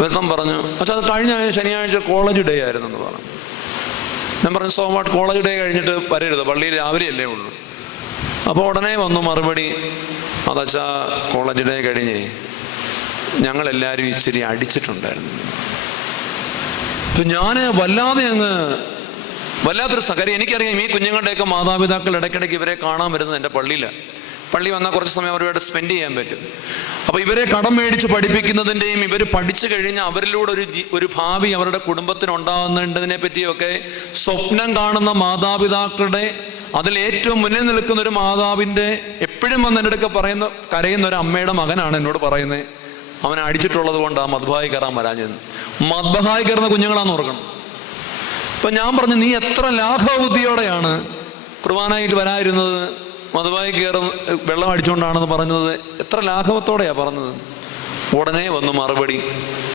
വ്യക്തം പറഞ്ഞു പക്ഷെ അത് കഴിഞ്ഞ ശനിയാഴ്ച കോളേജ് ഡേ ആയിരുന്നു എന്ന് പറഞ്ഞു. ഞാൻ പറഞ്ഞു സോ വാട്ട്? കോളേജ് ഡേ കഴിഞ്ഞിട്ട് വരരുത് പള്ളിയിൽ രാവിലെയല്ലേ ഉള്ളൂ. അപ്പോൾ ഉടനെ വന്നു മറുപടി അതച്ചാ കോളേജ് ഡേ കഴിഞ്ഞ് ഞങ്ങളെല്ലാവരും ഇച്ചിരി അടിച്ചിട്ടുണ്ടായിരുന്നു. അപ്പം ഞാൻ വല്ലാതെ അങ്ങ് വല്ലാത്തൊരു സഹകരി എനിക്കറിയാം ഈ കുഞ്ഞുങ്ങളുടെയൊക്കെ മാതാപിതാക്കൾ ഇടയ്ക്കിടയ്ക്ക് ഇവരെ കാണാൻ വരുന്നത് എന്റെ പള്ളിയിലാണ്. പള്ളി വന്നാൽ കുറച്ച് സമയം അവരുമായിട്ട് സ്പെൻഡ് ചെയ്യാൻ പറ്റും. അപ്പോൾ ഇവരെ കടം മേടിച്ച് പഠിപ്പിക്കുന്നതിന്റെയും ഇവർ പഠിച്ചു കഴിഞ്ഞാൽ അവരിലൂടെ ഒരു ഒരു ഭാവി അവരുടെ കുടുംബത്തിന് ഉണ്ടാകുന്നതിനെ പറ്റിയൊക്കെ സ്വപ്നം കാണുന്ന മാതാപിതാക്കളുടെ അതിൽ ഏറ്റവും മുന്നിൽ നിൽക്കുന്ന ഒരു മാതാവിന്റെ എപ്പോഴും വന്ന് എന്റെ പറയുന്ന കരയുന്ന ഒരു അമ്മയുടെ മകനാണ് എന്നോട് പറയുന്നത്. അവൻ അടിച്ചിട്ടുള്ളത് കൊണ്ട് ആ മദ്ബഹായി കയറാൻ വരാഞ്ഞെന്ന്. മദ്ബഹായി കയറുന്ന കുഞ്ഞുങ്ങളാന്ന് ഓർക്കണം. ഇപ്പൊ ഞാൻ പറഞ്ഞു നീ എത്ര ലാഘവബുദ്ധിയോടെയാണ് കുർബാനയിൽ വരാതിരുന്നത്? മധുവായി കയറുന്ന വെള്ളം അടിച്ചുകൊണ്ടാണെന്ന് പറഞ്ഞത് എത്ര ലാഘവത്തോടെയാ പറഞ്ഞത്? ഉടനെ വന്നു മറുപടി.